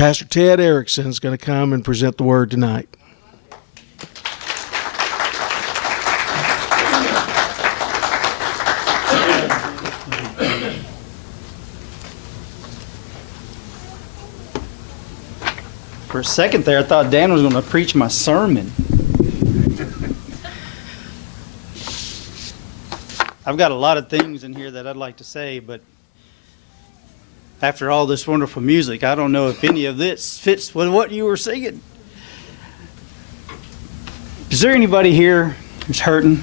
Pastor Ted Erickson is going to come and present the word tonight. For a second there, I thought Dan was going to preach my sermon. I've got a lot of things in here that I'd like to say, but after all this wonderful music, I don't know if any of this fits with what you were singing. Is there anybody here who's hurting?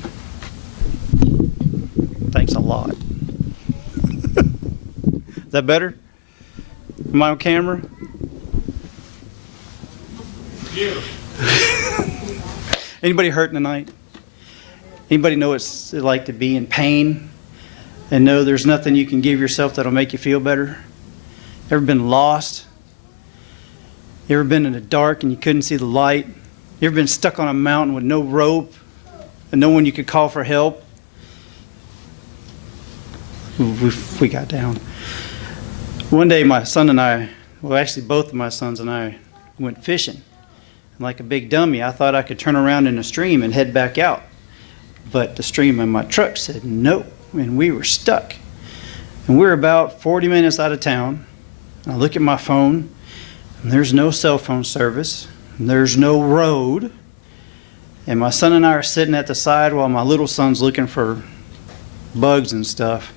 Thanks a lot. Is that better? Am I on camera? Anybody hurting tonight? Anybody know what it's like to be in pain and know there's nothing you can give yourself that'll make you feel better? Ever been lost? You ever been in the dark and you couldn't see the light? You ever been stuck on a mountain with no rope and no one you could call for help? We got down. One day my son and I, well actually both of my sons and I went fishing. And like a big dummy, I thought I could turn around in the stream and head back out. But the stream in my truck said no, and we were stuck. And we were about 40 minutes out of town. I look at my phone, and there's no cell phone service, and there's no road. And my son and I are sitting at the side while my little son's looking for bugs and stuff.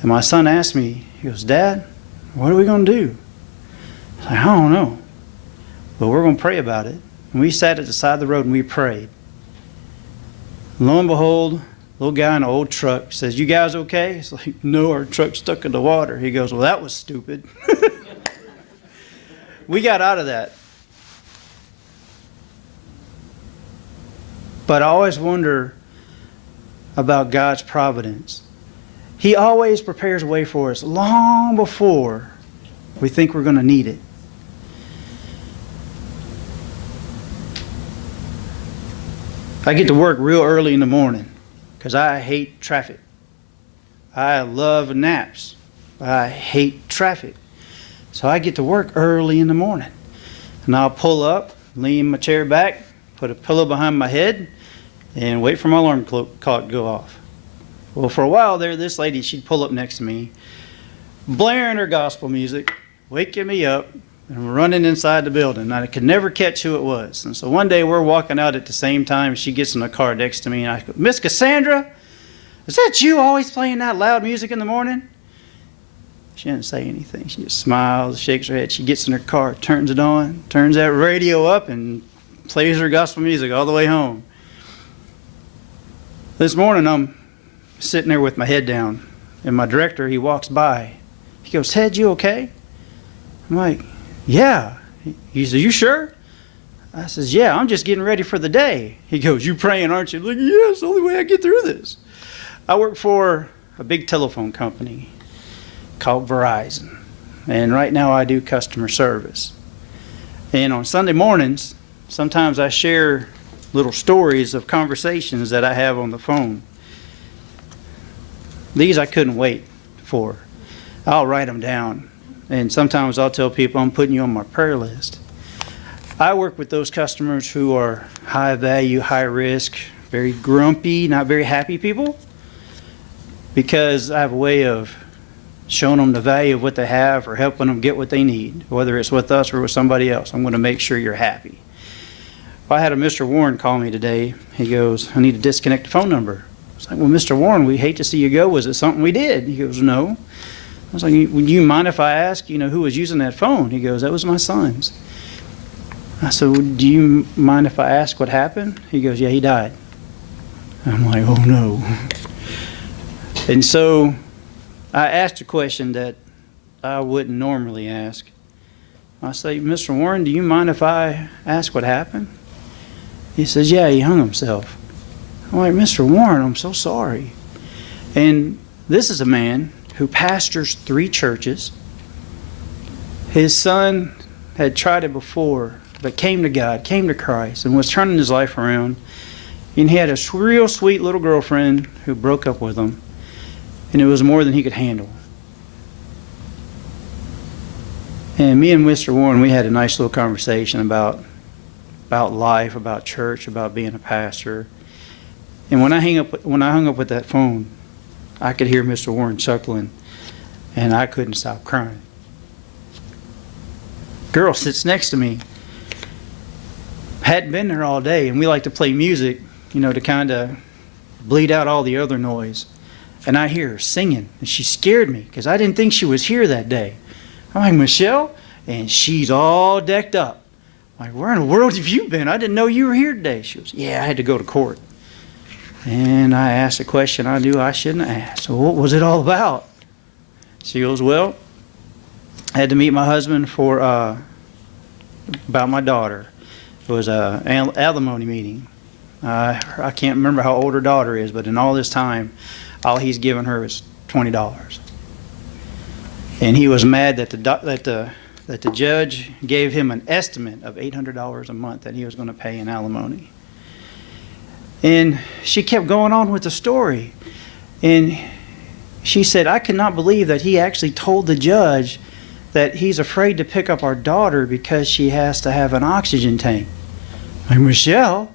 And my son asked me, he goes, "Dad, what are we going to do?" I was like, "I don't know. But we're going to pray about it." And we sat at the side of the road and we prayed. Lo and behold, little guy in an old truck says, "You guys okay?" It's like, "No, our truck's stuck in the water." He goes, "Well, that was stupid." We got out of that. But I always wonder about God's providence. He always prepares a way for us long before we think we're going to need it. I get to work real early in the morning because I hate traffic. I love naps. I hate traffic. So I get to work early in the morning. And I'll pull up, lean my chair back, put a pillow behind my head, and wait for my alarm clock to go off. Well, for a while there, this lady, she'd pull up next to me, blaring her gospel music, waking me up, and running inside the building. And I could never catch who it was. And so one day we're walking out at the same time. She gets in the car next to me, and I go, "Miss Cassandra, is that you always playing that loud music in the morning?" She didn't say anything. She just smiles, shakes her head. She gets in her car, turns it on, turns that radio up, and plays her gospel music all the way home. This morning I'm sitting there with my head down, and my director, he walks by. He goes, "Ted, you okay?" I'm like, "Yeah." He says, "You sure?" I says, "Yeah, I'm just getting ready for the day." He goes, "You praying, aren't you?" I'm like, "Yeah, it's the only way I get through this." I work for a big telephone company called Verizon. And right now I do customer service. And on Sunday mornings, sometimes I share little stories of conversations that I have on the phone. These I couldn't wait for. I'll write them down. And sometimes I'll tell people I'm putting you on my prayer list. I work with those customers who are high value, high risk, very grumpy, not very happy people, because I have a way of showing them the value of what they have or helping them get what they need, whether it's with us or with somebody else. I'm going to make sure you're happy. I had a Mr. Warren call me today. He goes, "I need to disconnect the phone number." I was like, "Well, Mr. Warren, we hate to see you go. Was it something we did?" He goes, "No." I was like, "Would you mind if I ask, who was using that phone?" He goes, "That was my son's." I said, "Well, do you mind if I ask what happened?" He goes, "Yeah, he died." I'm like, "Oh no." And so I asked a question that I wouldn't normally ask. I say, "Mr. Warren, do you mind if I ask what happened?" He says, "Yeah, he hung himself." I'm like, "Mr. Warren, I'm so sorry." And this is a man who pastors 3 churches. His son had tried it before, but came to God, came to Christ, and was turning his life around. And he had a real sweet little girlfriend who broke up with him, and it was more than he could handle. And me and Mr. Warren, we had a nice little conversation about life, about church, about being a pastor. And when I hung up with that phone, I could hear Mr. Warren chuckling, and I couldn't stop crying. Girl sits next to me. Hadn't been there all day, and we like to play music, to kind of bleed out all the other noise. And I hear her singing, and she scared me because I didn't think she was here that day. I'm like, Michelle? And she's all decked up. I'm like, where in the world have you been? I didn't know you were here today. She goes, yeah, I had to go to court. And I asked a question I knew I shouldn't have asked. So what was it all about? She goes, well, I had to meet my husband for about my daughter. It was an alimony meeting. I can't remember how old her daughter is, but in all this time, all he's given her is $20. And he was mad that the judge gave him an estimate of $800 a month that he was going to pay in alimony. And she kept going on with the story. And she said, I cannot believe that he actually told the judge that he's afraid to pick up our daughter because she has to have an oxygen tank. I'm like, Michelle,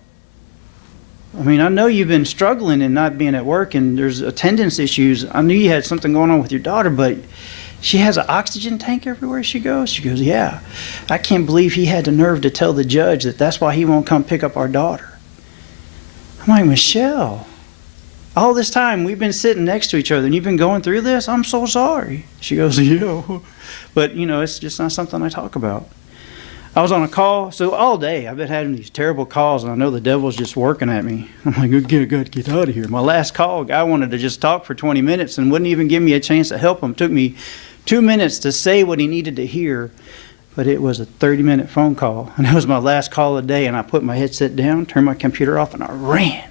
I mean, I know you've been struggling and not being at work and there's attendance issues. I knew you had something going on with your daughter, but she has an oxygen tank everywhere she goes? She goes, yeah. I can't believe he had the nerve to tell the judge that that's why he won't come pick up our daughter. I'm like, Michelle, all this time we've been sitting next to each other and you've been going through this? I'm so sorry. She goes, yeah. But, it's just not something I talk about. I was on a call, so all day I've been having these terrible calls, and I know the devil's just working at me. I'm like, get out of here. My last call, a guy wanted to just talk for 20 minutes and wouldn't even give me a chance to help him. It took me 2 minutes to say what he needed to hear, but it was a 30-minute phone call, and it was my last call of the day, and I put my headset down, turned my computer off, and I ran.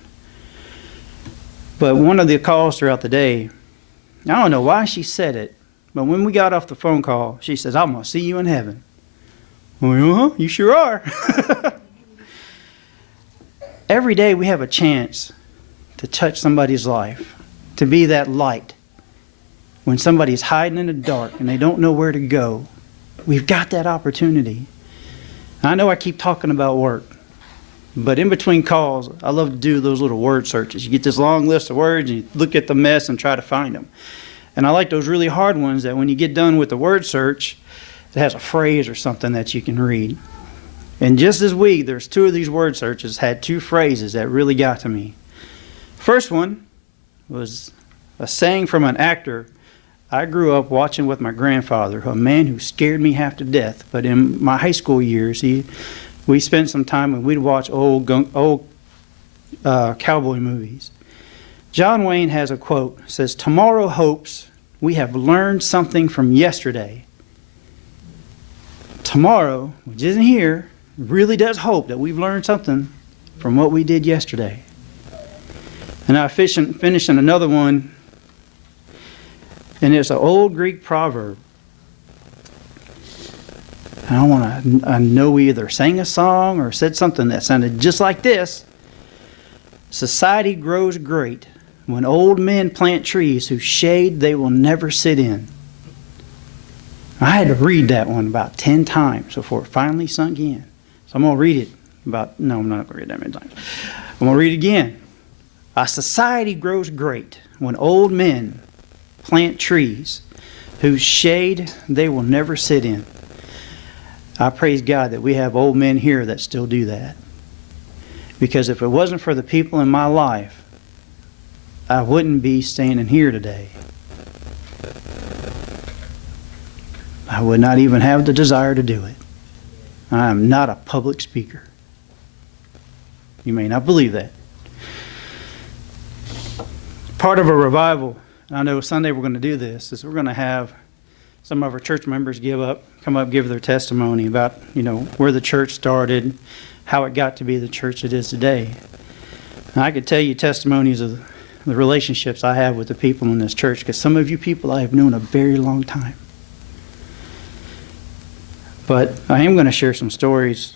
But one of the calls throughout the day, I don't know why she said it, but when we got off the phone call, she says, I'm going to see you in heaven. Well, you sure are. Every day we have a chance to touch somebody's life, to be that light. When somebody's hiding in the dark and they don't know where to go, we've got that opportunity. I know I keep talking about work, but in between calls, I love to do those little word searches. You get this long list of words and you look at the mess and try to find them. And I like those really hard ones that when you get done with the word search, it has a phrase or something that you can read. And just this week, there's 2 of these word searches had 2 phrases that really got to me. First one was a saying from an actor I grew up watching with my grandfather, a man who scared me half to death. But in my high school years, we spent some time and we'd watch old cowboy movies. John Wayne has a quote, says, tomorrow hopes we have learned something from yesterday. Tomorrow, which isn't here, really does hope that we've learned something from what we did yesterday. And I finished in another one, and it's an old Greek proverb. And I know we either sang a song or said something that sounded just like this. Society grows great when old men plant trees whose shade they will never sit in. I had to read that one about 10 times before it finally sunk in. So I'm going to read it I'm not going to read it that many times. I'm going to read it again. A society grows great when old men plant trees whose shade they will never sit in. I praise God that we have old men here that still do that. Because if it wasn't for the people in my life, I wouldn't be standing here today. I would not even have the desire to do it. I am not a public speaker. You may not believe that. Part of a revival, and I know Sunday we're going to do this, is we're going to have some of our church members come up, give their testimony about, where the church started, how it got to be the church it is today. And I could tell you testimonies of the relationships I have with the people in this church, because some of you people I have known a very long time. But I am going to share some stories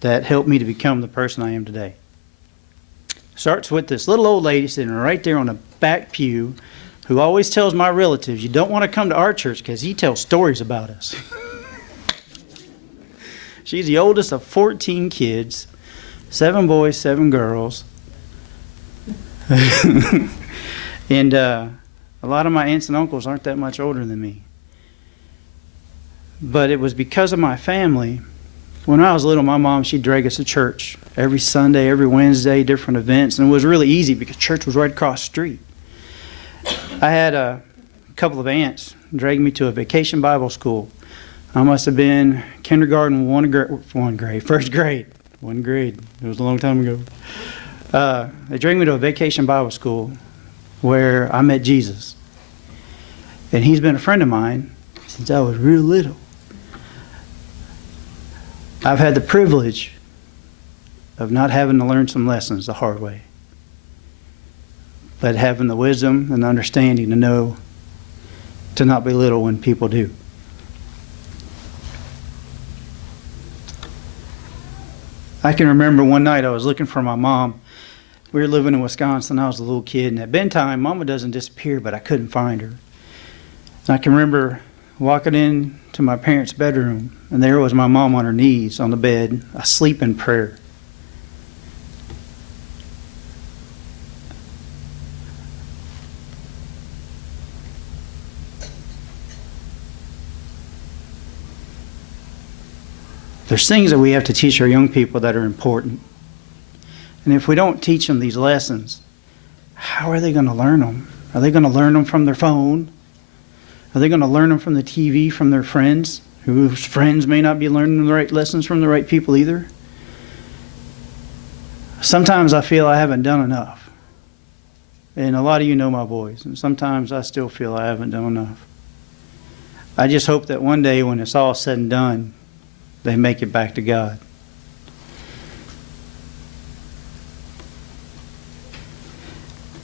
that helped me to become the person I am today. Starts with this little old lady sitting right there on the back pew who always tells my relatives, you don't want to come to our church because he tells stories about us. She's the oldest of 14 kids, 7 boys, 7 girls. And a lot of my aunts and uncles aren't that much older than me. But it was because of my family. When I was little, my mom, she'd drag us to church every Sunday, every Wednesday, different events. And it was really easy because church was right across the street. I had a couple of aunts drag me to a vacation Bible school. I must have been kindergarten, first grade. One grade. It was a long time ago. They dragged me to a vacation Bible school where I met Jesus. And he's been a friend of mine since I was real little. I've had the privilege of not having to learn some lessons the hard way, but having the wisdom and understanding to know to not belittle when people do. I can remember one night I was looking for my mom. We were living in Wisconsin. I was a little kid, and at bedtime, Mama doesn't disappear, but I couldn't find her. And I can remember walking in to my parents' bedroom, and there was my mom on her knees on the bed, asleep in prayer. There's things that we have to teach our young people that are important. And if we don't teach them these lessons, how are they going to learn them? Are they going to learn them from their phone? Are they going to learn them from the TV, from their friends, whose friends may not be learning the right lessons from the right people either? Sometimes I feel I haven't done enough. And a lot of you know my boys, and sometimes I still feel I haven't done enough. I just hope that one day when it's all said and done, they make it back to God.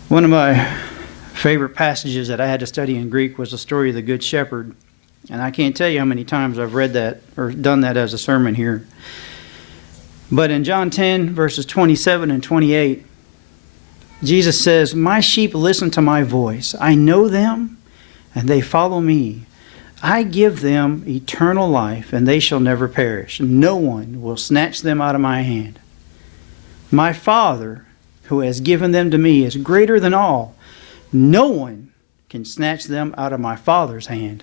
One of my favorite passages that I had to study in Greek was the story of the Good Shepherd. And I can't tell you how many times I've read that or done that as a sermon here. But in John 10, verses 27 and 28, Jesus says, "My sheep listen to my voice. I know them, and they follow me. I give them eternal life, and they shall never perish. No one will snatch them out of my hand. My Father, who has given them to me, is greater than all. No one can snatch them out of my Father's hand.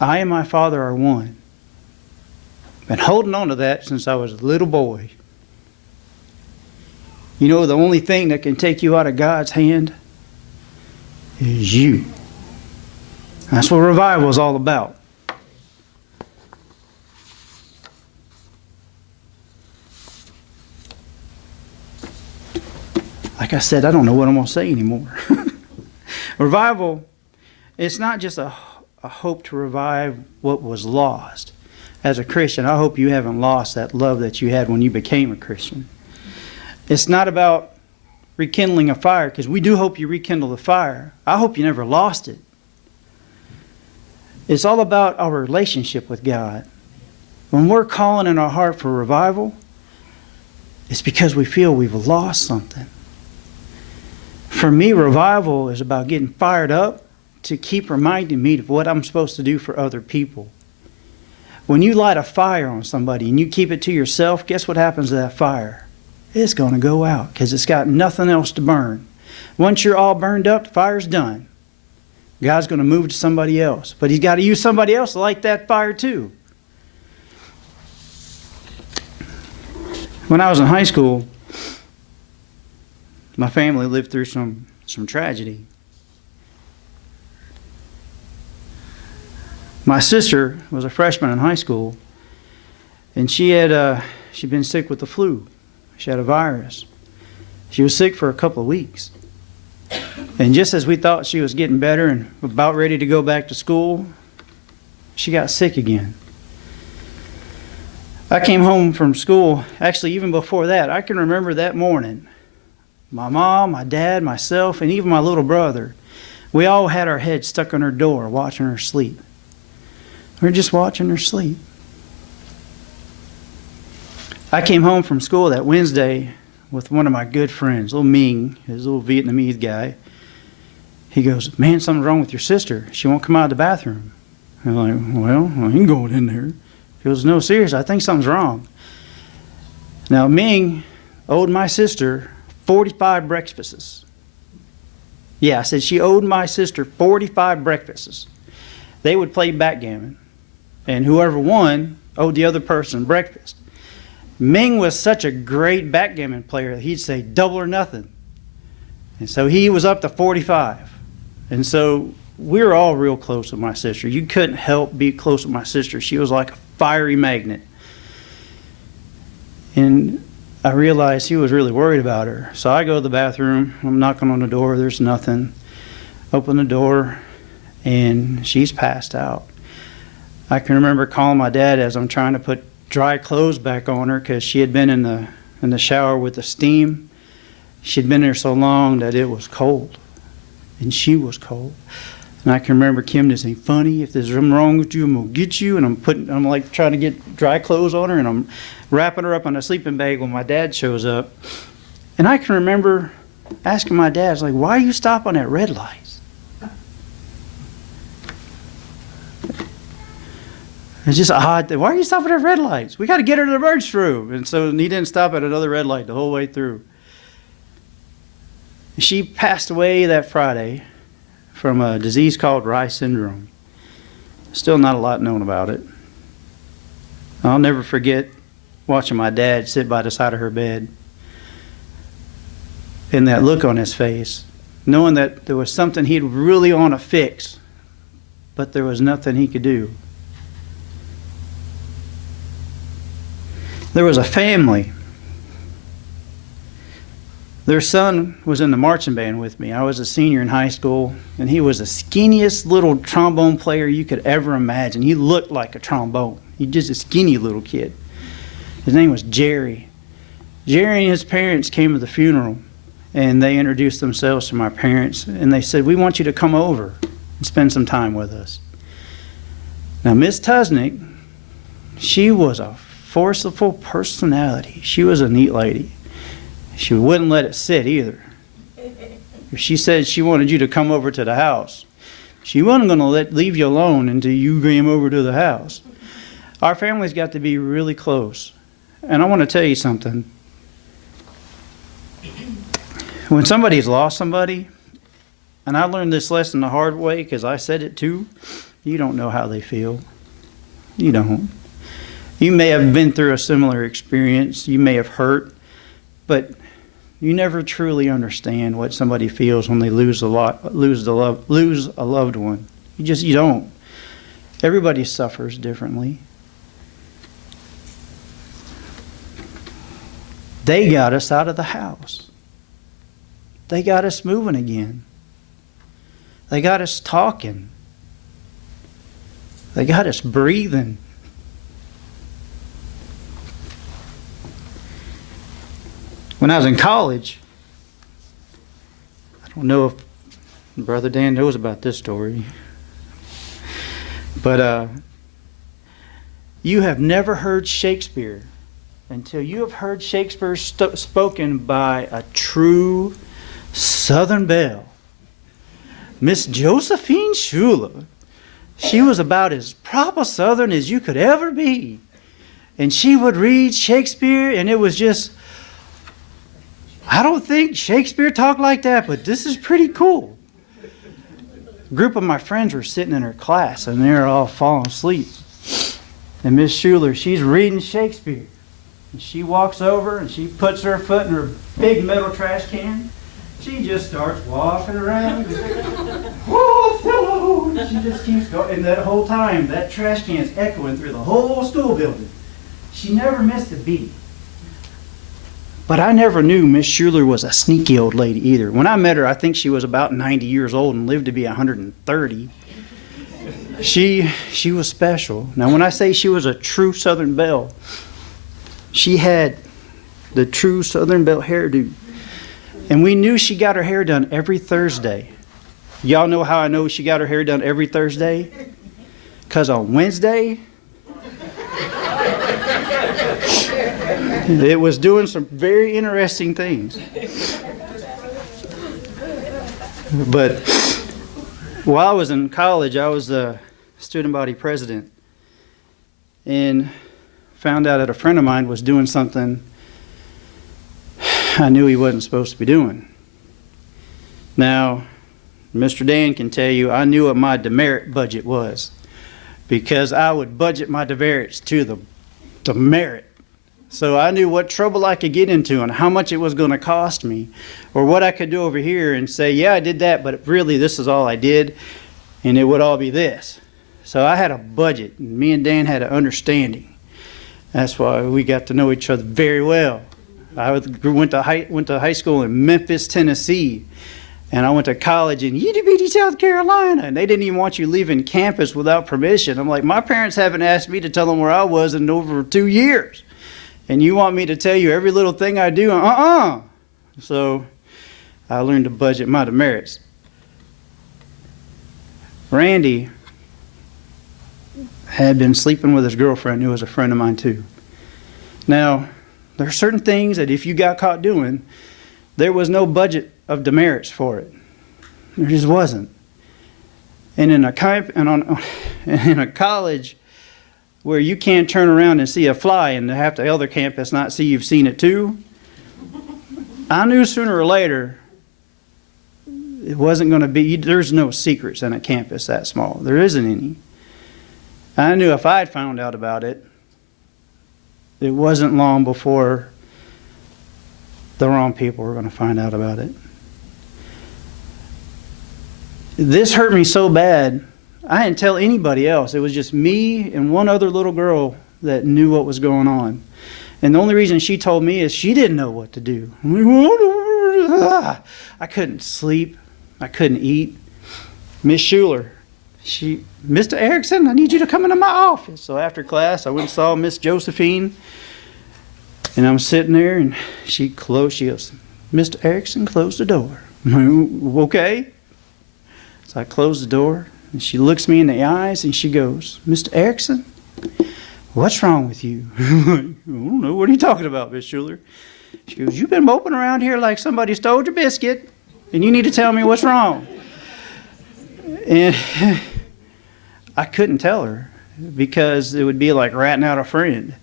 I and my Father are one." Been holding on to that since I was a little boy. You know, the only thing that can take you out of God's hand is you. That's what revival is all about. Like I said, I don't know what I'm going to say anymore. Revival, it's not just a hope to revive what was lost. As a Christian, I hope you haven't lost that love that you had when you became a Christian. It's not about rekindling a fire, because we do hope you rekindle the fire. I hope you never lost it. It's all about our relationship with God. When we're calling in our heart for revival, it's because we feel we've lost something. For me, revival is about getting fired up to keep reminding me of what I'm supposed to do for other people. When you light a fire on somebody and you keep it to yourself, guess what happens to that fire? It's going to go out because it's got nothing else to burn. Once you're all burned up, the fire's done. God's going to move to somebody else. But He's got to use somebody else to light that fire too. When I was in high school, my family lived through some tragedy. My sister was a freshman in high school, and she'd been sick with the flu. She had a virus. She was sick for a couple of weeks. And just as we thought she was getting better and about ready to go back to school, she got sick again. I came home from school, actually even before that, I can remember that morning. My mom, my dad, myself, and even my little brother, we all had our heads stuck on her door watching her sleep. We were just watching her sleep. I came home from school that Wednesday with one of my good friends, little Ming, his little Vietnamese guy. He goes, "Man, something's wrong with your sister. She won't come out of the bathroom." I'm like, well, I ain't going in there. He goes, no, seriously, I think something's wrong. Now, Ming owed my sister 45 breakfasts. Yeah, I said she owed my sister 45 breakfasts. They would play backgammon, and whoever won owed the other person breakfast. Ming was such a great backgammon player that he'd say double or nothing. And so he was up to 45. And so we were all real close with my sister. You couldn't help be close with my sister. She was like a fiery magnet. And I realized he was really worried about her. So I go to the bathroom. I'm knocking on the door. There's nothing. Open the door, and she's passed out. I can remember calling my dad as I'm trying to put dry clothes back on her because she had been in the shower with the steam. She'd been there so long that it was cold, and she was cold. And I can remember Kim just saying, "Funny, if there's something wrong with you, I'm gonna get you." And I'm like trying to get dry clothes on her, and I'm wrapping her up in a sleeping bag when my dad shows up. And I can remember asking my dad, I was like, "Why are you stopping at red lights?" It's just odd. Why are you stopping at red lights? We got to get her to the emergency room. And so he didn't stop at another red light the whole way through. She passed away that Friday from a disease called Rye syndrome. Still not a lot known about it. I'll never forget watching my dad sit by the side of her bed and that look on his face, knowing that there was something he'd really want to fix, but there was nothing he could do. There was a family. Their son was in the marching band with me. I was a senior in high school, and he was the skinniest little trombone player you could ever imagine. He looked like a trombone. He's just a skinny little kid. His name was Jerry. Jerry and his parents came to the funeral, and they introduced themselves to my parents, and they said, "We want you to come over and spend some time with us." Now, Miss Tusnick, she was a forceful personality. She was a neat lady. She wouldn't let it sit either. If she said she wanted you to come over to the house, she wasn't going to leave you alone until you came over to the house. Our families got to be really close. And I want to tell you something. When somebody's lost somebody, and I learned this lesson the hard way because I said it too, you don't know how they feel. You don't. You may have been through a similar experience. You may have hurt, but you never truly understand what somebody feels when they lose a loved one. You don't. Everybody suffers differently. They got us out of the house. They got us moving again. They got us talking. They got us breathing. When I was in college, I don't know if Brother Dan knows about this story, but you have never heard Shakespeare until you have heard Shakespeare spoken by a true Southern belle, Miss Josephine Schuler. She was about as proper Southern as you could ever be. And she would read Shakespeare, and it was just, I don't think Shakespeare talked like that, but this is pretty cool. A group of my friends were sitting in her class, and they were all falling asleep. And Miss Schuler, she's reading Shakespeare. And she walks over, and she puts her foot in her big metal trash can. She just starts walking around. Oh, hello! She just keeps going. And that whole time, that trash can is echoing through the whole school building. She never missed a beat. But I never knew Miss Schuler was a sneaky old lady either. When I met her, I think she was about 90 years old and lived to be 130. She was special. Now, when I say she was a true Southern belle, she had the true Southern belle hairdo. And we knew she got her hair done every Thursday. Y'all know how I know she got her hair done every Thursday? Because on Wednesday, it was doing some very interesting things. But while I was in college, I was a student body president. and found out that a friend of mine was doing something I knew he wasn't supposed to be doing. Now, Mr. Dan can tell you I knew what my demerit budget was, because I would budget my demerits to the demerit. So I knew what trouble I could get into and how much it was going to cost me, or what I could do over here and say, yeah, I did that, but really this is all I did, and it would all be this. So I had a budget, and me and Dan had an understanding. That's why we got to know each other very well. I went to high school in Memphis, Tennessee, and I went to college in Itty Bitty, South Carolina, and they didn't even want you leaving campus without permission. I'm like, my parents haven't asked me to tell them where I was in over 2 years, and you want me to tell you every little thing I do? So I learned to budget my demerits. Randy had been sleeping with his girlfriend, who was a friend of mine too. Now, there are certain things that if you got caught doing, there was no budget of demerits for it. There just wasn't. And in a college where you can't turn around and see a fly and have the other campus not see you've seen it too, I knew sooner or later it wasn't going to be, there's no secrets in a campus that small. There isn't any. I knew if I had found out about it, it wasn't long before the wrong people were going to find out about it. This hurt me so bad, I didn't tell anybody else. It was just me and one other little girl that knew what was going on. And the only reason she told me is she didn't know what to do. I couldn't sleep. I couldn't eat. Miss Schuler, Mr. Erickson, I need you to come into my office. So after class, I went and saw Miss Josephine. And I'm sitting there, and she goes, Mr. Erickson, close the door. Okay. So I closed the door, and she looks me in the eyes, and she goes, Mr. Erickson, what's wrong with you? I don't know. What are you talking about, Miss Schuler? She goes, you've been moping around here like somebody stole your biscuit, and you need to tell me what's wrong. And I couldn't tell her, because it would be like ratting out a friend.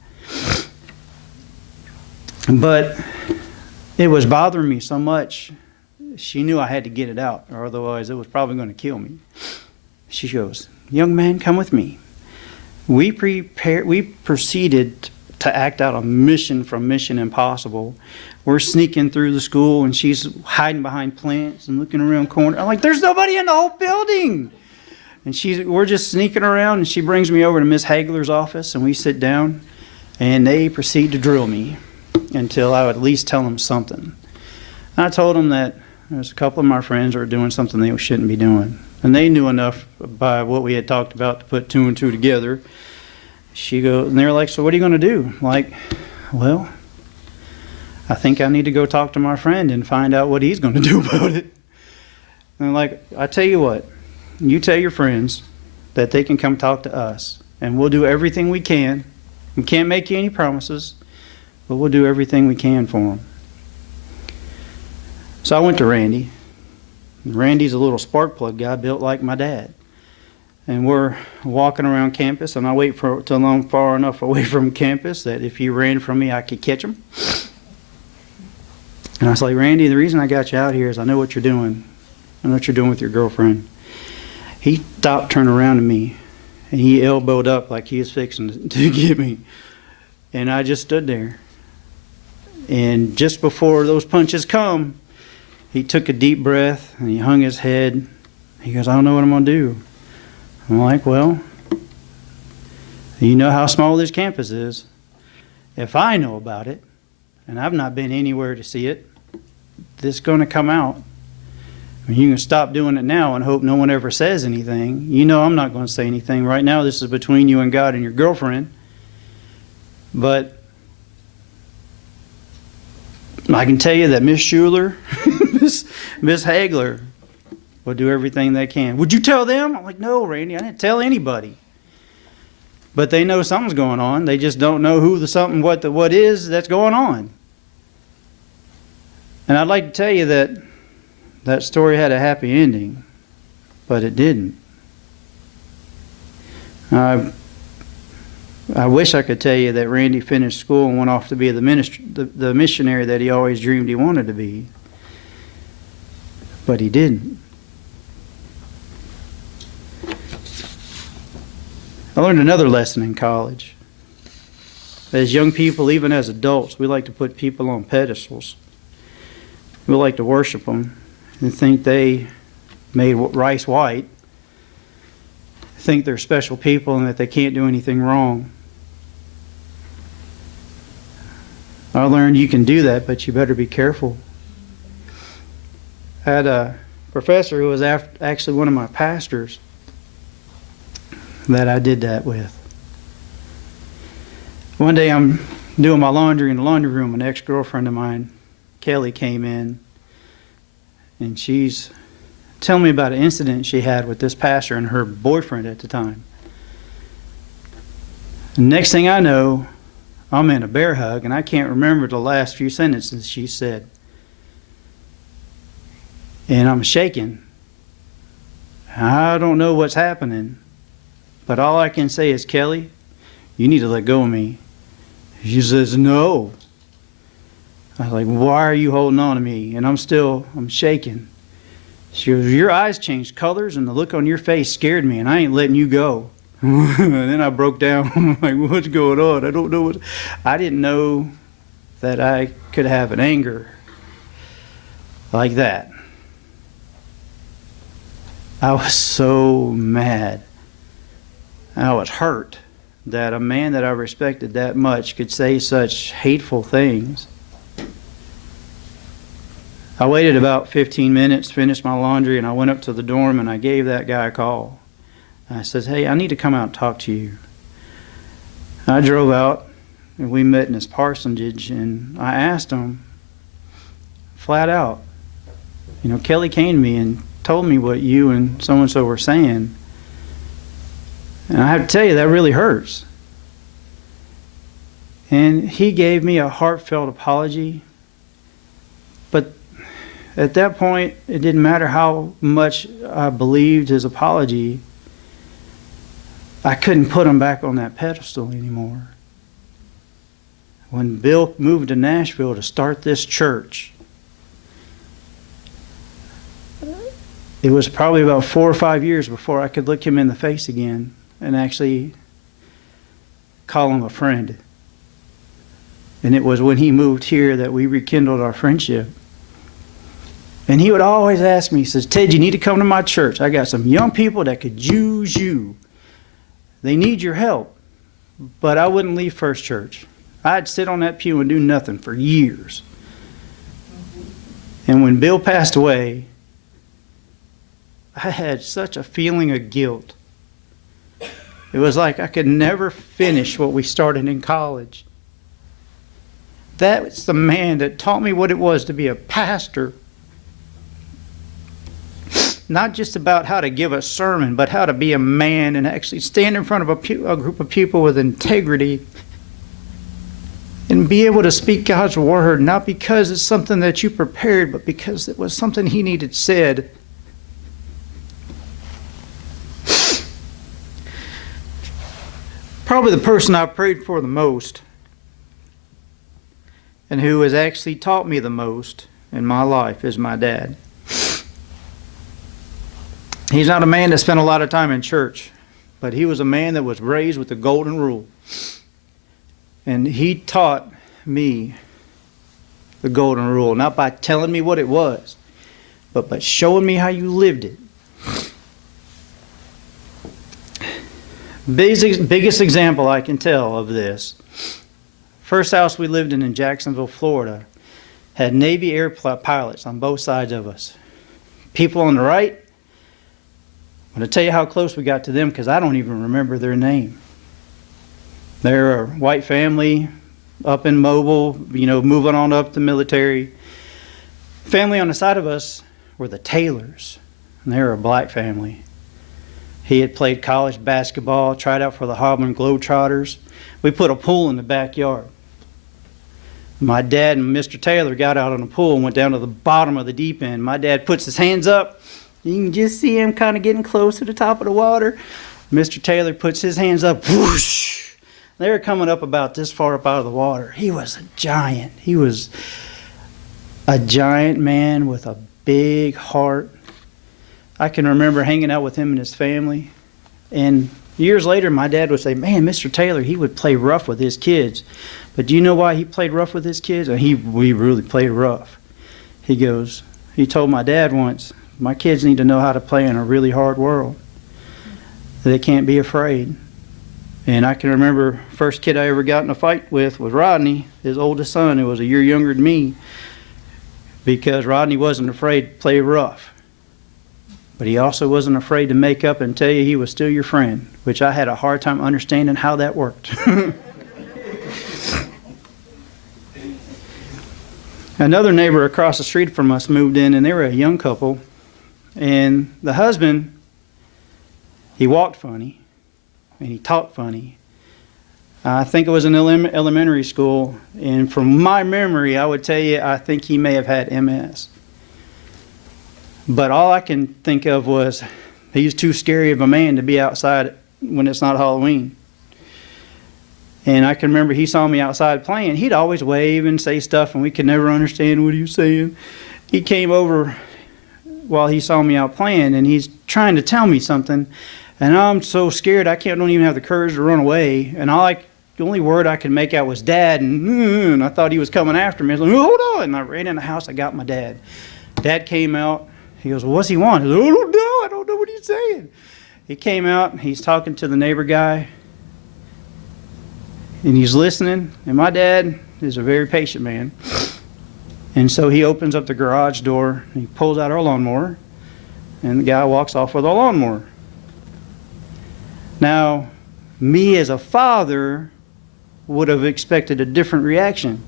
But it was bothering me so much, she knew I had to get it out, or otherwise it was probably going to kill me. She goes, young man, come with me. We proceeded to act out a mission from Mission Impossible. We're sneaking through the school, and she's hiding behind plants and looking around corners. I'm like, there's nobody in the whole building. And we're just sneaking around, and she brings me over to Miss Hagler's office, and we sit down, and they proceed to drill me until I would at least tell them something. I told them that there's a couple of my friends that were doing something they shouldn't be doing. And they knew enough by what we had talked about to put 2 and 2 together. She goes, and they're like, so what are you going to do? I'm like, well, I think I need to go talk to my friend and find out what he's going to do about it. And like, I tell you what, you tell your friends that they can come talk to us, and we'll do everything we can. We can't make you any promises, but we'll do everything we can for them. So I went to Randy. Randy's a little spark plug guy built like my dad. And we're walking around campus, and I wait till I'm far enough away from campus that if he ran from me, I could catch him. And I was like, Randy, the reason I got you out here is I know what you're doing. I know what you're doing with your girlfriend. He stopped, turned around to me, and he elbowed up like he was fixing to get me. And I just stood there. And just before those punches come, he took a deep breath, and he hung his head. He goes, I don't know what I'm going to do. I'm like, well, you know how small this campus is. If I know about it, and I've not been anywhere to see it, this is going to come out. I mean, you can stop doing it now and hope no one ever says anything. You know I'm not going to say anything. Right now, this is between you and God and your girlfriend. But I can tell you that Miss Schuler, Miss Hagler, will do everything they can. Would you tell them? I'm like, no, Randy, I didn't tell anybody. But they know something's going on. They just don't know who the something, what is that's going on. And I'd like to tell you that that story had a happy ending, but it didn't. I wish I could tell you that Randy finished school and went off to be the missionary that he always dreamed he wanted to be. But he didn't. I learned another lesson in college. As young people, even as adults, we like to put people on pedestals. We like to worship them and think they made rice white, think they're special people and that they can't do anything wrong. I learned you can do that, but you better be careful. I had a professor who was actually one of my pastors that I did that with. One day I'm doing my laundry in the laundry room. An ex-girlfriend of mine, Kelly, came in, and she's telling me about an incident she had with this pastor and her boyfriend at the time. The next thing I know, I'm in a bear hug, and I can't remember the last few sentences she said. And I'm shaking. I don't know what's happening, but all I can say is, Kelly, you need to let go of me. She says, no. I was like, why are you holding on to me? And I'm shaking. She goes, your eyes changed colors and the look on your face scared me, and I ain't letting you go. And then I broke down. I'm like, what's going on? I don't know what. I didn't know that I could have an anger like that. I was so mad. I was hurt that a man that I respected that much could say such hateful things. I waited about 15 minutes, finished my laundry, and I went up to the dorm and I gave that guy a call. I says, hey, I need to come out and talk to you. I drove out and we met in his parsonage, and I asked him flat out, Kelly came to me and told me what you and so-and-so were saying. And I have to tell you, that really hurts. And he gave me a heartfelt apology. But at that point, it didn't matter how much I believed his apology. I couldn't put him back on that pedestal anymore. When Bill moved to Nashville to start this church, it was probably about 4 or 5 years before I could look him in the face again and actually call him a friend. And it was when he moved here that we rekindled our friendship. And he would always ask me, he says, Ted, you need to come to my church. I got some young people that could use you. They need your help. But I wouldn't leave First Church. I'd sit on that pew and do nothing for years. And when Bill passed away, I had such a feeling of guilt. It was like I could never finish what we started in college. That's the man that taught me what it was to be a pastor. Not just about how to give a sermon, but how to be a man and actually stand in front of a group of people with integrity and be able to speak God's word, not because it's something that you prepared, but because it was something he needed said. Probably the person I've prayed for the most and who has actually taught me the most in my life is my dad. He's not a man that spent a lot of time in church, but he was a man that was raised with the golden rule. And he taught me the golden rule, not by telling me what it was, but by showing me how you lived it. Biggest example I can tell of this. First house we lived in Jacksonville, Florida, had Navy air pilots on both sides of us. People on the right, I'm going to tell you how close we got to them because I don't even remember their name. They're a white family up in Mobile, moving on up the military. Family on the side of us were the Taylors, and they were a black family. He had played college basketball, tried out for the Harlem Globetrotters. We put a pool in the backyard. My dad and Mr. Taylor got out on the pool and went down to the bottom of the deep end. My dad puts his hands up. You can just see him kind of getting close to the top of the water. Mr. Taylor puts his hands up. Whoosh! They were coming up about this far up out of the water. He was a giant. He was a giant man with a big heart. I can remember hanging out with him and his family. And years later, my dad would say, man, Mr. Taylor, he would play rough with his kids. But do you know why he played rough with his kids? We really played rough. He told my dad once, my kids need to know how to play in a really hard world. They can't be afraid. And I can remember first kid I ever got in a fight with was Rodney, his oldest son, who was a year younger than me, because Rodney wasn't afraid to play rough. But he also wasn't afraid to make up and tell you he was still your friend, which I had a hard time understanding how that worked. Another neighbor across the street from us moved in, and they were a young couple. And the husband, he walked funny, and he talked funny. I think it was in elementary school, and from my memory, I would tell you, I think he may have had MS. But all I can think of was he's too scary of a man to be outside when it's not Halloween. And I can remember he saw me outside playing. He'd always wave and say stuff, and we could never understand what he was saying. He came over while he saw me out playing, and he's trying to tell me something. And I'm so scared I don't even have the courage to run away. And the only word I could make out was Dad, and I thought he was coming after me. I was like, hold on. And I ran in the house. I got my dad. Dad came out. He goes, well, what's he want? I said, oh, no, I don't know what he's saying. He came out, and he's talking to the neighbor guy. And he's listening, and my dad is a very patient man. And so he opens up the garage door, and he pulls out our lawnmower, and the guy walks off with our lawnmower. Now, me as a father would have expected a different reaction.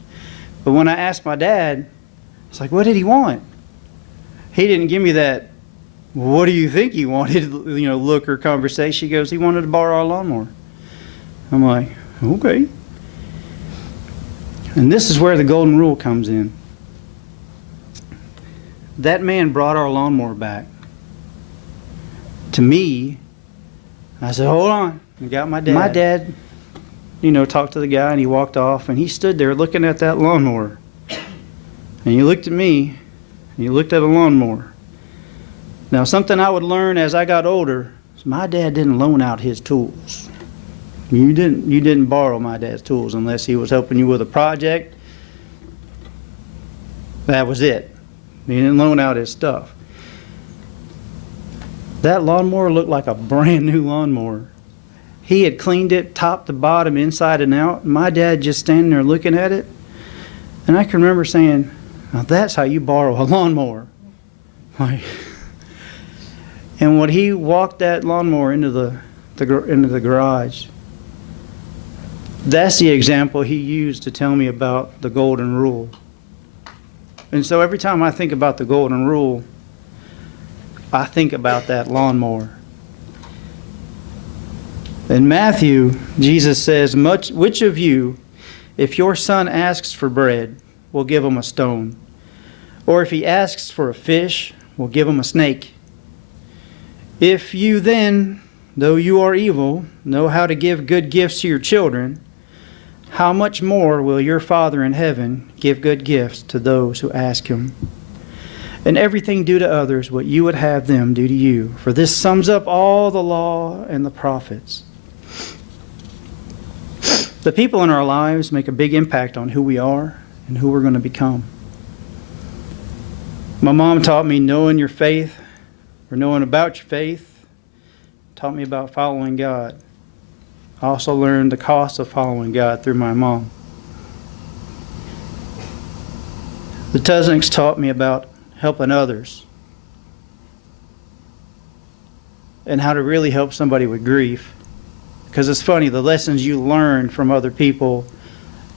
But when I asked my dad, it's like, what did he want? He didn't give me that, what do you think he wanted, look or conversation. He goes, he wanted to borrow our lawnmower. I'm like, okay. And this is where the golden rule comes in. That man brought our lawnmower back. To me, I said, hold on. I got my dad. My dad, talked to the guy, and he walked off, and he stood there looking at that lawnmower. And he looked at me, and he looked at a lawnmower. Now, something I would learn as I got older is my dad didn't loan out his tools. You didn't borrow my dad's tools unless he was helping you with a project. That was it. He didn't loan out his stuff. That lawnmower looked like a brand new lawnmower. He had cleaned it top to bottom, inside and out. My dad just standing there looking at it. And I can remember saying, now that's how you borrow a lawnmower. And when he walked that lawnmower into the garage, that's the example he used to tell me about the golden rule. And so every time I think about the golden rule, I think about that lawnmower. In Matthew, Jesus says, which of you, if your son asks for bread, will give him a stone? Or if he asks for a fish, will give him a snake? If you then, though you are evil, know how to give good gifts to your children, how much more will your Father in heaven give good gifts to those who ask him? And everything do to others what you would have them do to you. For this sums up all the law and the prophets. The people in our lives make a big impact on who we are and who we're going to become. My mom taught me knowing your faith, or knowing about your faith, taught me about following God. I also learned the cost of following God through my mom. The Tusnicks taught me about helping others and how to really help somebody with grief. Because it's funny, the lessons you learn from other people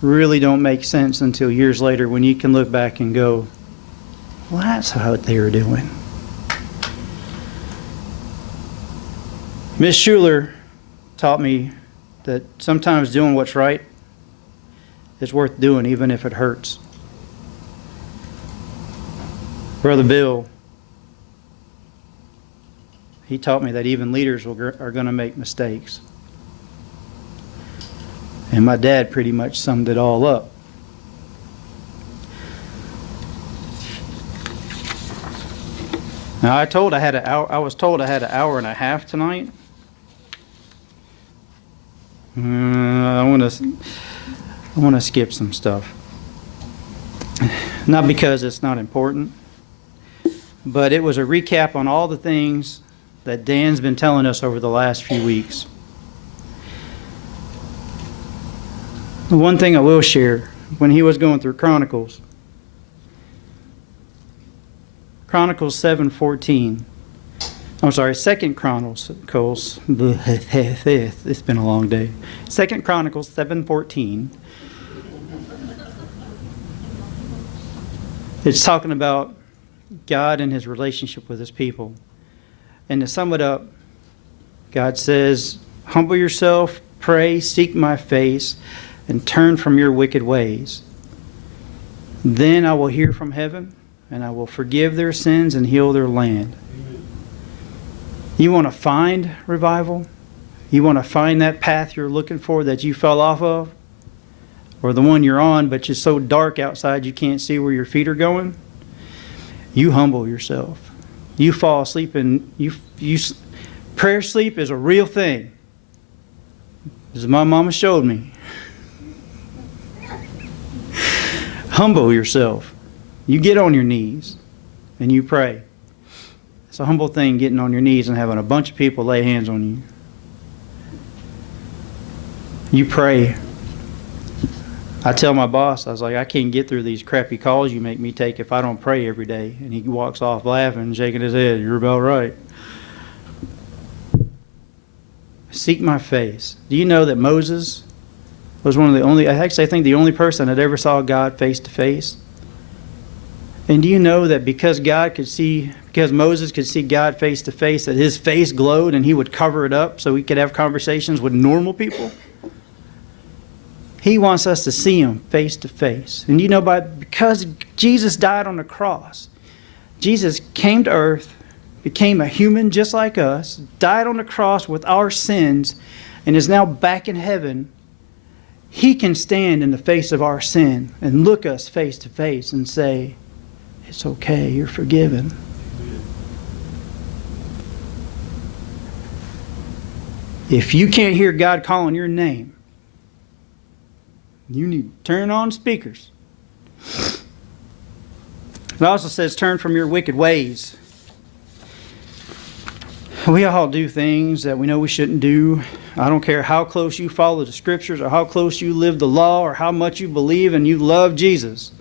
really don't make sense until years later when you can look back and go, well, that's how they were doing. Miss Schuler taught me that sometimes doing what's right is worth doing even if it hurts. Brother Bill, he taught me that even leaders are going to make mistakes. And my dad pretty much summed it all up. Now I was told I had an hour and a half tonight. I want to skip some stuff. Not because it's not important, but it was a recap on all the things that Dan's been telling us over the last few weeks. The one thing I will share, when he was going through Chronicles 7:14. I'm sorry, 2 Chronicles. It's been a long day. 2 Chronicles 7:14. It's talking about God and his relationship with his people. And to sum it up, God says, humble yourself, pray, seek my face, and turn from your wicked ways. Then I will hear from heaven, and I will forgive their sins and heal their land. You want to find revival? You want to find that path you're looking for that you fell off of? Or the one you're on, but it's so dark outside you can't see where your feet are going? You humble yourself. You fall asleep, and prayer sleep is a real thing. As my mama showed me. Humble yourself. You get on your knees and you pray. It's a humble thing, getting on your knees and having a bunch of people lay hands on you. You pray. I tell my boss, I was like, I can't get through these crappy calls you make me take if I don't pray every day. And he walks off laughing and shaking his head. You're about right. Seek my face. Do you know that Moses was one of the only, I think the only person that ever saw God face to face? And do you know that because Moses could see God face to face, that his face glowed and he would cover it up so he could have conversations with normal people? He wants us to see him face to face. And you know, because Jesus died on the cross, Jesus came to earth, became a human just like us, died on the cross with our sins, and is now back in heaven. He can stand in the face of our sin and look us face to face and say, it's okay, you're forgiven. If you can't hear God calling your name, you need to turn on speakers. It also says, turn from your wicked ways. We all do things that we know we shouldn't do. I don't care how close you follow the scriptures or how close you live the law or how much you believe and you love Jesus.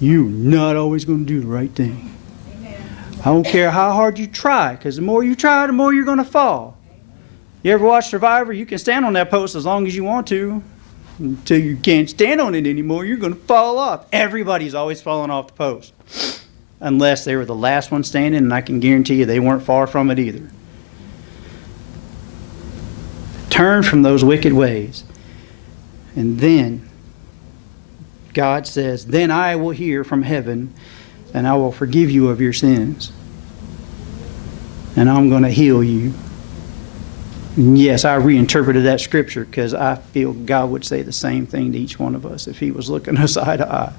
You're not always going to do the right thing. I don't care how hard you try, because the more you try, the more you're going to fall. You ever watch Survivor? You can stand on that post as long as you want to. Until you can't stand on it anymore, you're going to fall off. Everybody's always falling off the post. Unless they were the last one standing, and I can guarantee you they weren't far from it either. Turn from those wicked ways. And then God says, then I will hear from heaven, and I will forgive you of your sins. And I'm going to heal you. And yes, I reinterpreted that scripture because I feel God would say the same thing to each one of us if he was looking us eye to eye.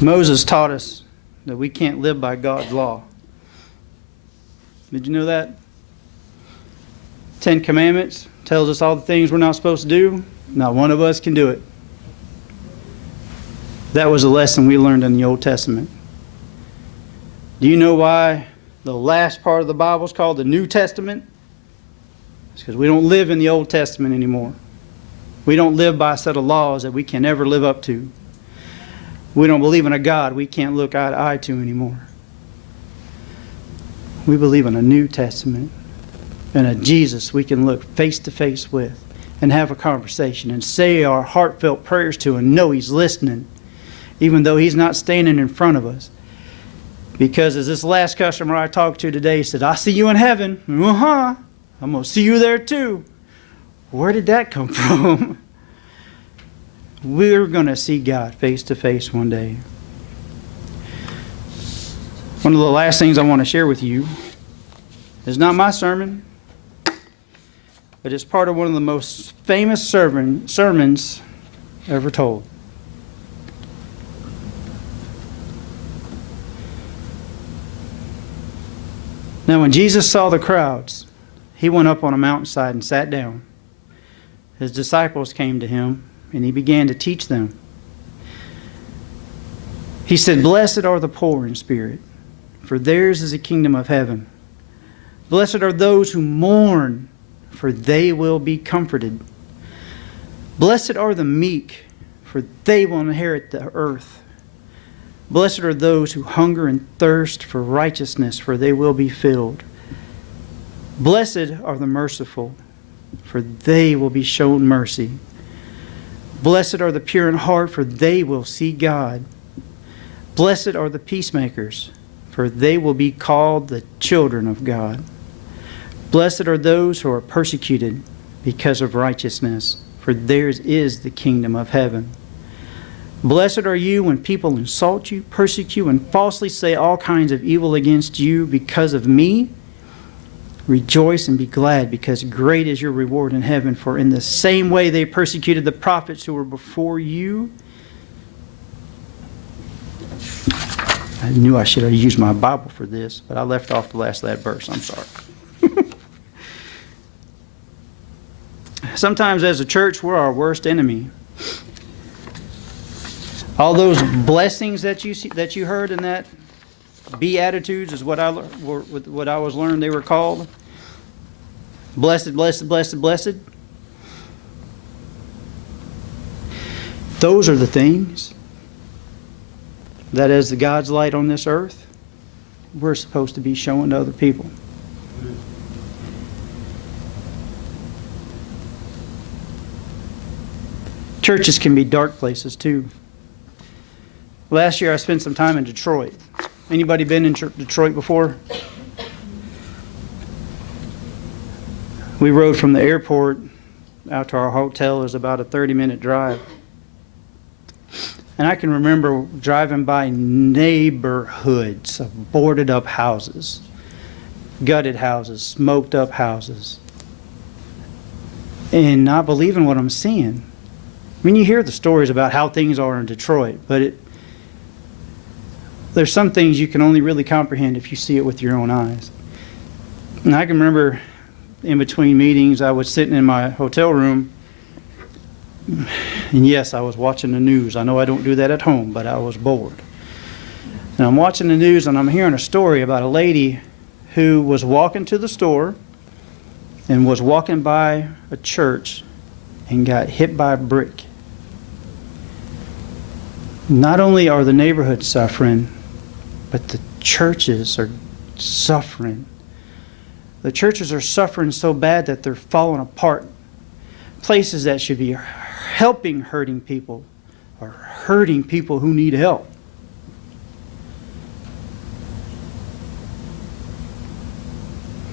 Moses taught us that we can't live by God's law. Did you know that? 10 Commandments tells us all the things we're not supposed to do. Not one of us can do it. That was a lesson we learned in the Old Testament. Do you know why the last part of the Bible is called the New Testament? It's because we don't live in the Old Testament anymore. We don't live by a set of laws that we can never live up to. We don't believe in a God we can't look eye to eye to anymore. We believe in a New Testament and a Jesus we can look face to face with and have a conversation and say our heartfelt prayers to and know he's listening, even though he's not standing in front of us. Because as this last customer I talked to today said, I see you in heaven. I'm going to see you there too. Where did that come from? We're going to see God face to face one day. One of the last things I want to share with you It's not my sermon, but it's part of one of the most famous sermons ever told. Now, when Jesus saw the crowds, he went up on a mountainside and sat down. His disciples came to him, and he began to teach them. He said, "Blessed are the poor in spirit, for theirs is the kingdom of heaven. Blessed are those who mourn, for they will be comforted. Blessed are the meek, for they will inherit the earth. Blessed are those who hunger and thirst for righteousness, for they will be filled. Blessed are the merciful, for they will be shown mercy. Blessed are the pure in heart, for they will see God. Blessed are the peacemakers, for they will be called the children of God. Blessed are those who are persecuted because of righteousness, for theirs is the kingdom of heaven. Blessed are you when people insult you, persecute, and falsely say all kinds of evil against you because of me. Rejoice and be glad, because great is your reward in heaven. For in the same way they persecuted the prophets who were before you." I knew I should have used my Bible for this, but I left off the last of that verse. I'm sorry. Sometimes as a church, we're our worst enemy. All those blessings that you heard in that Beatitudes is what I was learned they were called. Blessed, blessed, blessed, blessed. Those are the things that as the God's light on this earth, we're supposed to be showing to other people. Churches can be dark places too. Last year I spent some time in Detroit. Anybody been in Detroit before? We rode from the airport out to our hotel. It was about a 30-minute drive. And I can remember driving by neighborhoods of boarded up houses, gutted houses, smoked up houses, and not believing what I'm seeing. I mean, you hear the stories about how things are in Detroit, but there's some things you can only really comprehend if you see it with your own eyes. And I can remember in between meetings, I was sitting in my hotel room, and yes, I was watching the news. I know I don't do that at home, but I was bored. And I'm watching the news, and I'm hearing a story about a lady who was walking to the store and was walking by a church and got hit by a brick. Not only are the neighborhoods suffering, but the churches are suffering. The churches are suffering so bad that they're falling apart. Places that should be helping hurting people are hurting people who need help.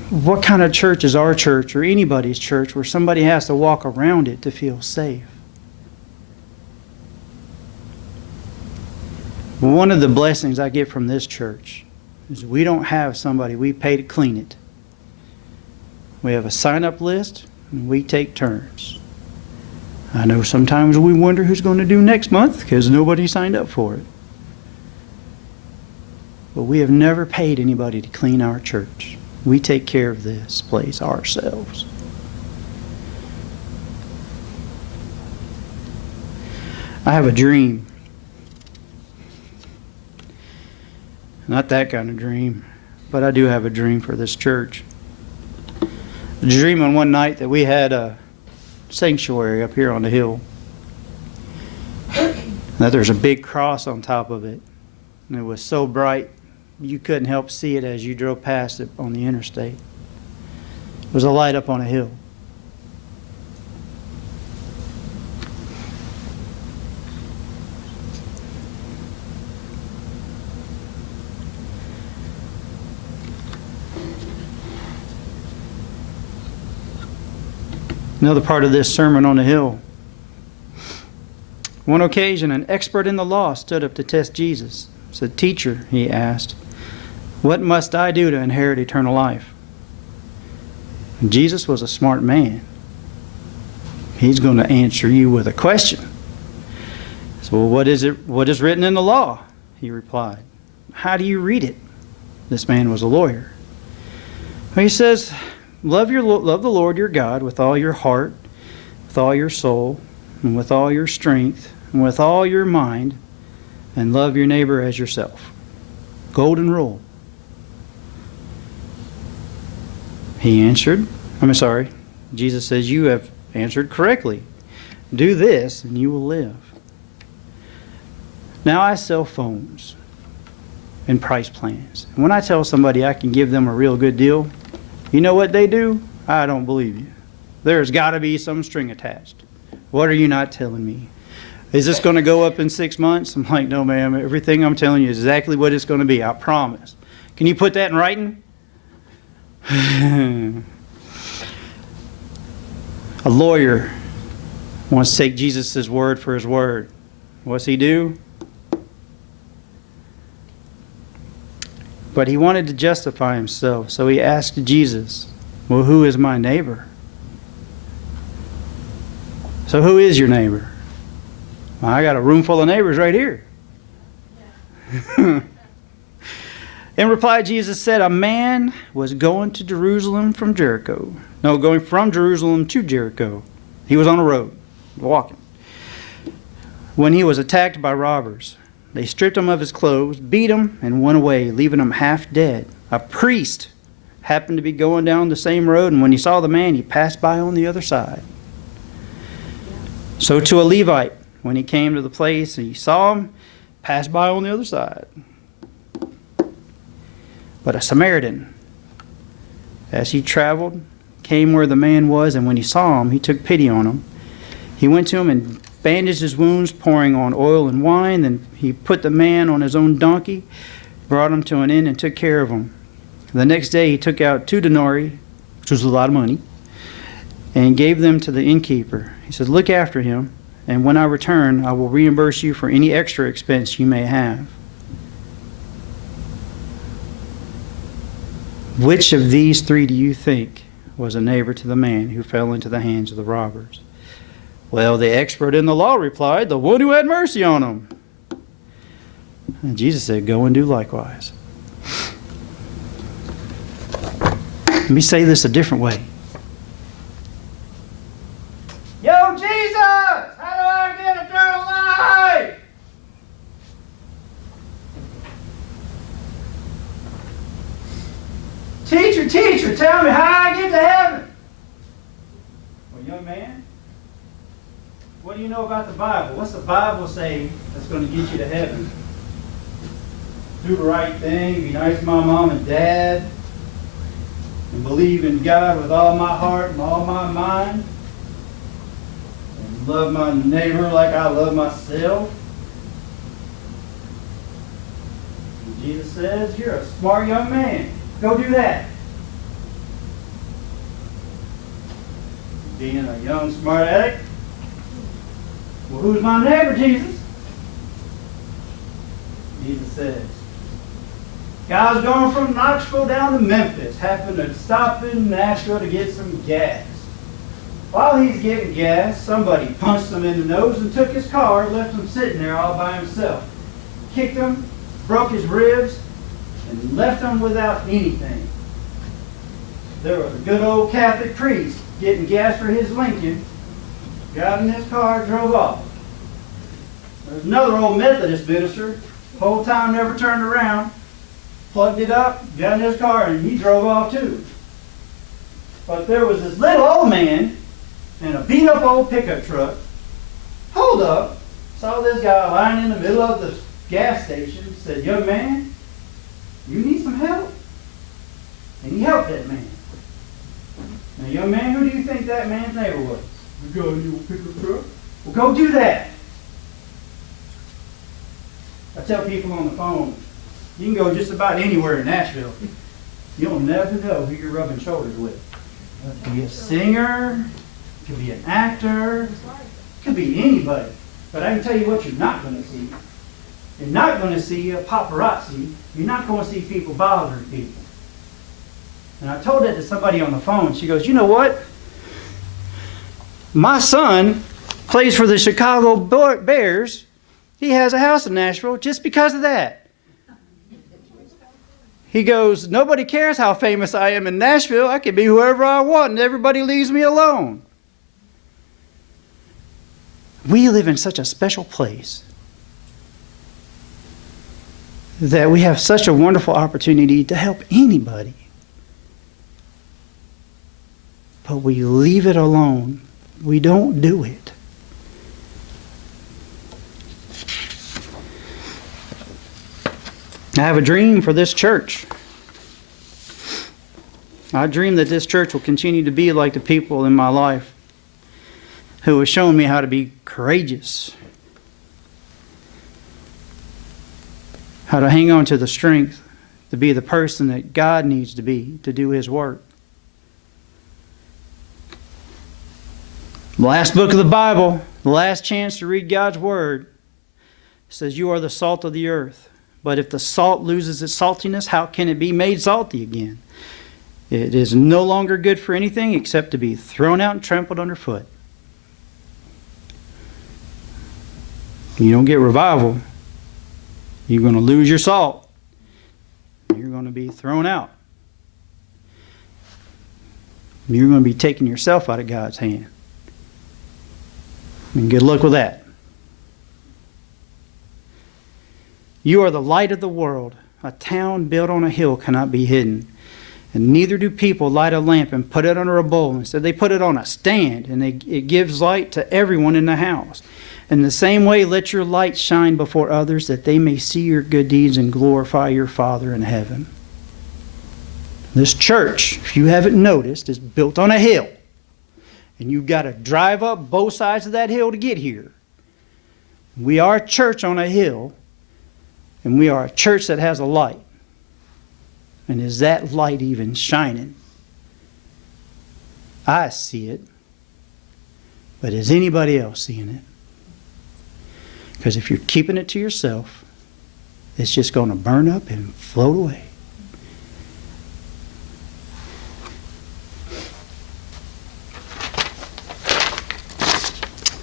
What kind of church is our church or anybody's church where somebody has to walk around it to feel safe? One of the blessings I get from this church is we don't have somebody we pay to clean it. We have a sign-up list, and we take turns. I know sometimes we wonder who's going to do next month because nobody signed up for it. But we have never paid anybody to clean our church. We take care of this place ourselves. I have a dream. Not that kind of dream, but I do have a dream for this church. A dream on one night that we had a sanctuary up here on the hill. That there's a big cross on top of it. And it was so bright you couldn't help see it as you drove past it on the interstate. It was a light up on a hill. Another part of this Sermon on the Hill. One occasion, an expert in the law stood up to test Jesus. Said, "Teacher," he asked, "what must I do to inherit eternal life?" Jesus was a smart man. He's going to answer you with a question. So, well, what is it? What is written in the law? He replied. How do you read it? This man was a lawyer. Well, he says, love the Lord your God with all your heart, with all your soul, and with all your strength, and with all your mind, and love your neighbor as yourself. Golden rule. He answered, Jesus says, you have answered correctly. Do this and you will live. Now I sell phones and price plans. And when I tell somebody I can give them a real good deal, you know what they do? I don't believe you. There's got to be some string attached. What are you not telling me? Is this going to go up in 6 months? I'm like, no, ma'am. Everything I'm telling you is exactly what it's going to be. I promise. Can you put that in writing? A lawyer wants to take Jesus' word for his word. What's he do? But he wanted to justify himself, so he asked Jesus, well, who is my neighbor? So who is your neighbor? Well, I got a room full of neighbors right here. In reply, Jesus said, a man was going to Jerusalem from Jericho. No, going from Jerusalem to Jericho. He was on a road, walking, when he was attacked by robbers. They stripped him of his clothes, beat him, and went away, leaving him half dead. A priest happened to be going down the same road, and when he saw the man, he passed by on the other side. So to a Levite, when he came to the place and he saw him, passed by on the other side. But a Samaritan, as he traveled, came where the man was, and when he saw him, he took pity on him. He went to him and bandaged his wounds, pouring on oil and wine. Then he put the man on his own donkey, brought him to an inn, and took care of him. The next day he took out 2 denarii, which was a lot of money, and gave them to the innkeeper. He said, look after him, and when I return, I will reimburse you for any extra expense you may have. Which of these 3 do you think was a neighbor to the man who fell into the hands of the robbers? Well, the expert in the law replied, the one who had mercy on him. And Jesus said, go and do likewise. Let me say this a different way. Yo, Jesus! How do I get eternal life? Teacher, tell me how I get to heaven. Well, young man, what do you know about the Bible? What's the Bible say that's going to get you to heaven? Do the right thing, be nice to my mom and dad, and believe in God with all my heart and all my mind, and love my neighbor like I love myself. And Jesus says, you're a smart young man. Go do that. Being a young, smart addict. Well, who's my neighbor, Jesus? Jesus says, guy was going from Knoxville down to Memphis, happened to stop in Nashville to get some gas. While he's getting gas, somebody punched him in the nose and took his car, left him sitting there all by himself. Kicked him, broke his ribs, and left him without anything. There was a good old Catholic priest getting gas for his Lincoln, got in his car, drove off. There's another old Methodist minister, whole time never turned around, plugged it up, got in his car, and he drove off too. But there was this little old man in a beat-up old pickup truck, pulled up, saw this guy lying in the middle of the gas station, said, young man, you need some help? And he helped that man. Now, young man, who do you think that man's neighbor was? The guy in the old pickup truck. Well, go do that. I tell people on the phone, you can go just about anywhere in Nashville. You'll never know who you're rubbing shoulders with. It could be a singer, it could be an actor, it could be anybody. But I can tell you what you're not going to see. You're not going to see a paparazzi. You're not going to see people bothering people. And I told that to somebody on the phone. She goes, you know what? My son plays for the Chicago Bears. He has a house in Nashville just because of that. He goes, nobody cares how famous I am in Nashville. I can be whoever I want and everybody leaves me alone. We live in such a special place that we have such a wonderful opportunity to help anybody. But we leave it alone. We don't do it. I have a dream for this church. I dream that this church will continue to be like the people in my life who have shown me how to be courageous, how to hang on to the strength, to be the person that God needs to be to do His work. The last book of the Bible, the last chance to read God's Word, says you are the salt of the earth. But if the salt loses its saltiness, how can it be made salty again? It is no longer good for anything except to be thrown out and trampled underfoot. You don't get revival, you're going to lose your salt. You're going to be thrown out. You're going to be taking yourself out of God's hand. And good luck with that. You are the light of the world. A town built on a hill cannot be hidden. And neither do people light a lamp and put it under a bowl. Instead, they put it on a stand, and it gives light to everyone in the house. In the same way, let your light shine before others, that they may see your good deeds and glorify your Father in heaven. This church, if you haven't noticed, is built on a hill. And you've got to drive up both sides of that hill to get here. We are a church on a hill. And we are a church that has a light. And is that light even shining? I see it. But is anybody else seeing it? Because if you're keeping it to yourself, it's just going to burn up and float away.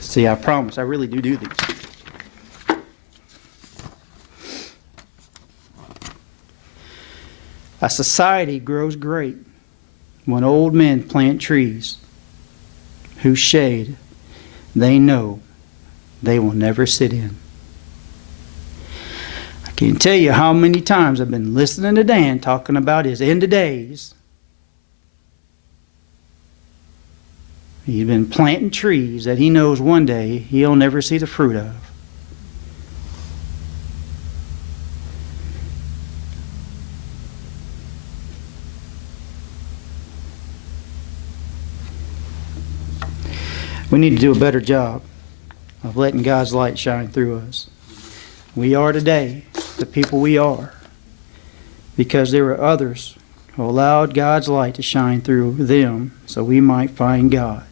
See, I promise, I really do these. A society grows great when old men plant trees whose shade they know they will never sit in. I can't tell you how many times I've been listening to Dan talking about his end of days. He's been planting trees that he knows one day he'll never see the fruit of. We need to do a better job of letting God's light shine through us. We are today the people we are because there were others who allowed God's light to shine through them so we might find God.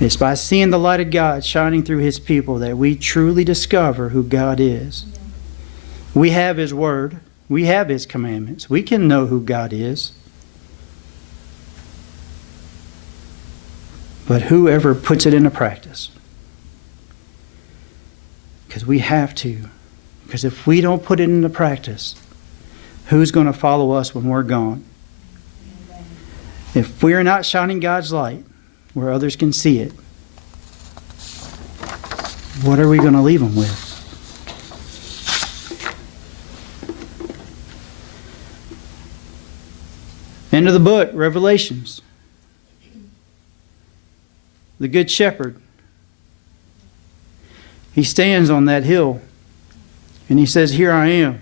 It's by seeing the light of God shining through His people that we truly discover who God is. We have His Word. We have His commandments. We can know who God is. But whoever puts it into practice. Because we have to. Because if we don't put it into practice, who's going to follow us when we're gone? If we're not shining God's light where others can see it, what are we going to leave them with? End of the book, Revelations. The Good Shepherd. He stands on that hill and he says, "Here I am.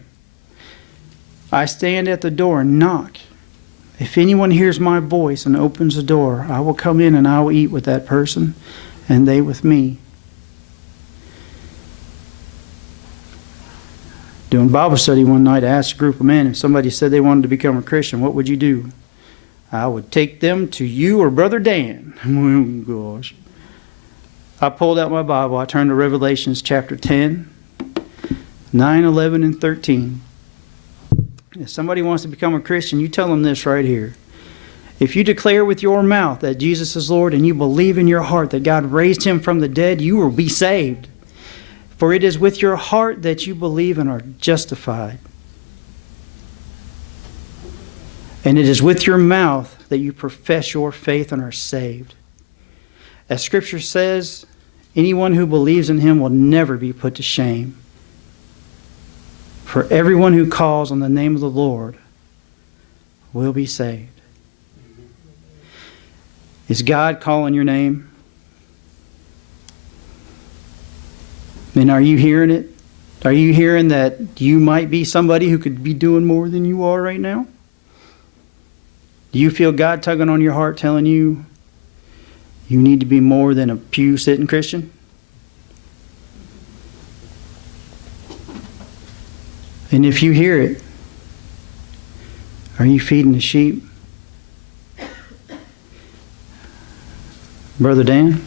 I stand at the door and knock. If anyone hears my voice and opens the door, I will come in and I will eat with that person and they with me." Doing Bible study one night, I asked a group of men, if somebody said they wanted to become a Christian, what would you do? I would take them to you or Brother Dan. Oh, gosh. I pulled out my Bible. I turned to Revelations chapter 10, 9, 11, and 13. If somebody wants to become a Christian, you tell them this right here. If you declare with your mouth that Jesus is Lord and you believe in your heart that God raised him from the dead, you will be saved. For it is with your heart that you believe and are justified. And it is with your mouth that you profess your faith and are saved. As Scripture says, anyone who believes in him will never be put to shame. For everyone who calls on the name of the Lord will be saved. Is God calling your name? And are you hearing it? Are you hearing that you might be somebody who could be doing more than you are right now? Do you feel God tugging on your heart telling you you need to be more than a pew-sitting Christian? And if you hear it, are you feeding the sheep? Brother Dan?